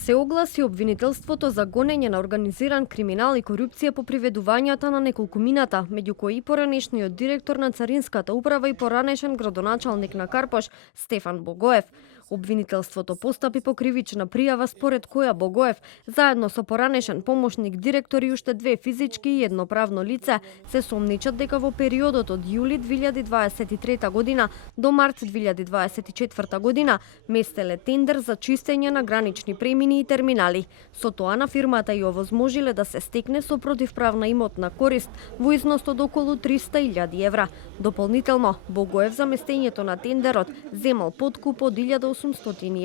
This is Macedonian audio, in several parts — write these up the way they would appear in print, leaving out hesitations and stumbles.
Се огласи обвинителството за гонење на организиран криминал и корупција по приведувањата на неколкумината, меѓу кои и поранешниот директор на Царинската управа и поранешен градоначалник на Карпош Стефан Богоев. Обвинителството постапи по кривична пријава според која Богоев, заедно со поранешен помошник директор и уште две физички и едно правно лице, се сомничат дека во периодот од јули 2023 година до март 2024 година местеле тендер за чистење на гранични премини и терминали. Со тоа на фирмата и овозможиле да се стекне со противправна имотна корист во износ од околу 300.000 евра. Дополнително, Богоев за местењето на тендерот земал подкуп од 1.800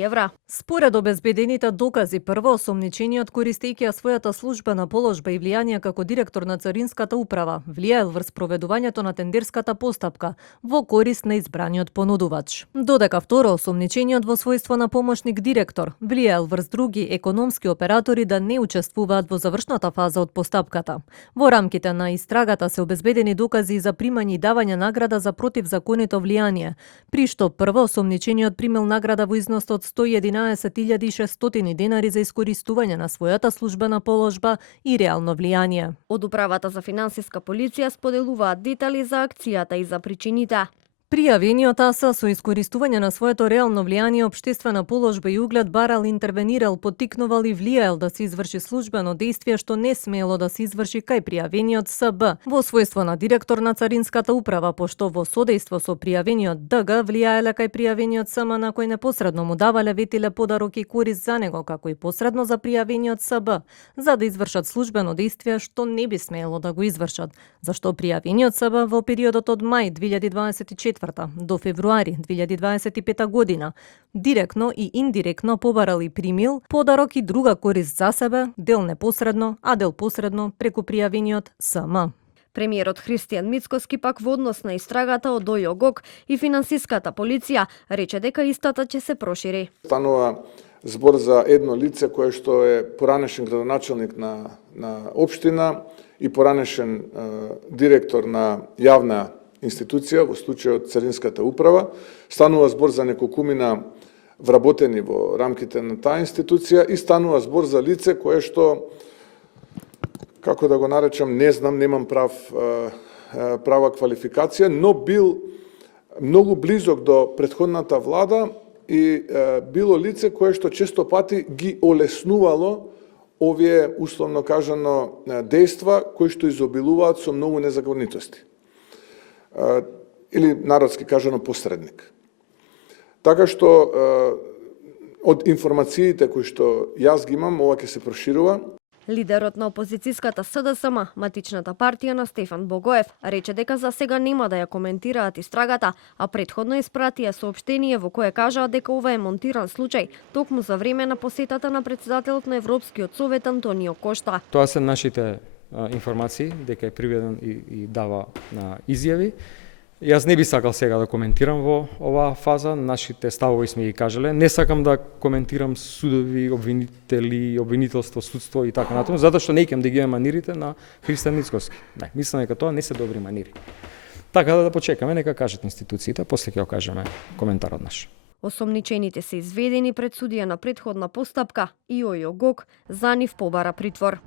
евра. Според обезбедените докази, прво осомничениот користејќи ја својата службена положба и влијание како директор на Царинската управа, влијаел врз проведувањето на тендерската постапка во корист на избраниот понудувач. Додека второ осомничениот во својство на помошник директор влијаел врз други економски оператори да не учествуваат во завршната фаза од постапката. Во рамките на истрагата се обезбедени докази за примање и давање награда за противзаконито влијание, при што прво осомничениот примил награда во износ од 111.600 денари за искористување на својата службена положба и реално влијание. Од управата за финансиска полиција споделуваат детали за акцијата и за причините. Пријавениот АСА со искористување на своето реално влијание, општествена положба и углед барал, интервенирал, поттикнувал и влијаел да се изврши службено дејствие што не смело да се изврши кај пријавениот СБ во својство на директор на Царинската управа, пошто во содејство со пријавениот ДГ влијаеле кај пријавениот СМ на кој непосредно му давале ветиле подарок и корист за него, како и посредно за пријавениот СБ, за да извршат службено дејствие што не би смело да го извршат, зашто пријавениот СБ во периодот од мај 2024 до февруари 2025 година директно и индиректно побарал и примил подарок и друга корист за себе, дел непосредно, а дел посредно преку пријавениот СМ. Премиерот Христијан Мицкоски пак во однос на истрагата од ОЈО-ГОК и финансиската полиција рече дека истата ќе се прошири. Станува збор за едно лице кое што е поранешен градоначалник на општина и поранешен директор на јавна институција, во случајот Царинската управа. Станува збор за неколкумина вработени во рамките на таа институција и станува збор за лице кое што, како да го наречам, не знам, немам права квалификација, но бил многу близок до претходната влада и било лице кое што често пати ги олеснувало овие, условно кажано, дејства кои што изобилуваат со многу незаконитости. Или народски кажано посредник. Така што од информациите кои што јас ги имам, ова ќе се проширува. Лидерот на опозицијската СДСМ, матичната партија на Стефан Богоев, рече дека за сега нема да ја коментираат истрагата, а претходно испратија соопштение во кое кажаа дека ова е монтиран случај, токму за време на посетата на претседателот на Европскиот совет Антонио Кошта. Тоа се нашите информации, дека е приведен и дава изјави. Јас не би сакал сега да коментирам во оваа фаза, нашите ставови сме ги кажале. Не сакам да коментирам судови, обвинители, обвинителство, судство и така натаму, затоа што не икам да ги имам манирите на Христијан Мицкоски. Не, мислам дека тоа не се добри манири. Така да почекаме, нека кажат институциите, после ќе го кажеме коментарот наш. Осомничените се изведени пред судија на претходна постапка и ОЈО-ГОК за нив побара притвор.